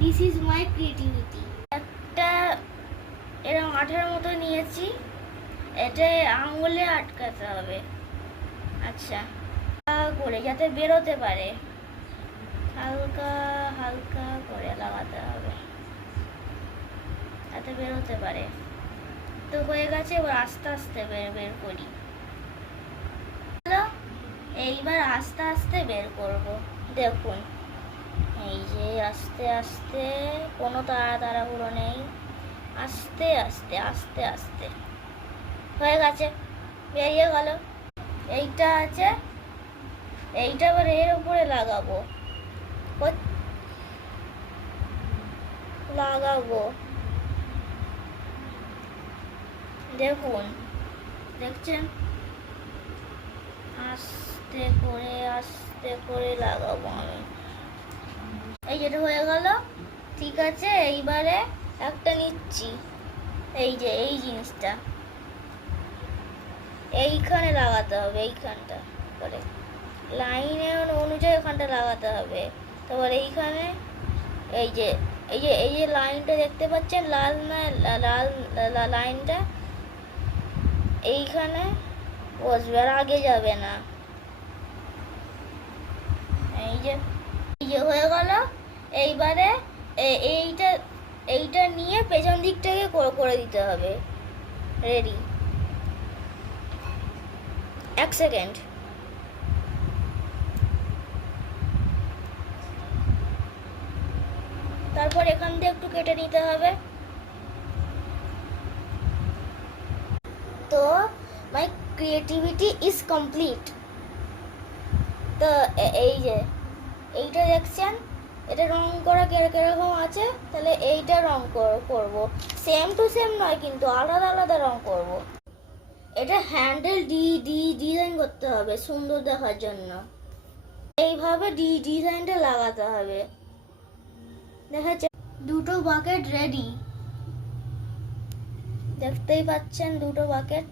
This is my creativity. একটা এরকম আঠার মতো নিয়েছি, এটা আঙুলে আটকাতে হবে। আচ্ছা, করে যাতে বেরোতে পারে, হালকা হালকা করে লাগাতে হবে যাতে বেরোতে পারে। তো হয়ে গেছে, এবার আস্তে আস্তে বের বের করি। এইবার আস্তে আস্তে বের করব। দেখুন, এই যে আস্তে আস্তে, কোনো তাড়াহুড়ো নেই, আস্তে আস্তে আস্তে আস্তে হয়ে গেছে, বেরিয়ে গেল। এইটা আছে, এইটা আবার এর উপরে লাগাবো লাগাবো দেখুন, দেখছেন, আস্তে করে লাগাবো আমি। এই যেটা হয়ে গেল, ঠিক আছে। এইবারে একটা নিচ্ছি, এই যে এই জিনিসটা এইখানে লাগাতে হবে, এইখানটা করে লাইনের অনুযায়ী এখানটা লাগাতে হবে। তারপর এইখানে এই যে এই যে লাইনটা দেখতে পাচ্ছেন, লাল না লাল লাইনটা এইখানে বসবে, আর আগে যাবে না। এই যে হয়ে গেল। এইবারে এইটা এইটা নিয়ে পেছন দিকটাকে করে দিতে হবে। Ready, 1 second. তারপর এখান দিয়ে একটু কেটে নিতে হবে। তো মাই ক্রিয়েটিভিটি ইজ কমপ্লিট। তো এই যে এইটা দেখছেন, এটা রং করা কিরকম আছে, তাহলে এইটা রং করব। সেম টু সেম নয় কিন্তু, আলাদা আলাদা রং করব। এটা হ্যান্ডেল ডিজাইন করতে হবে সুন্দর দেখার জন্য। এইভাবে ডিজাইনটা লাগাতে হবে। দেখাচ্ছে, দুটো বাকেট রেডি, দেখতেই পাচ্ছেন দুটো বাকেট।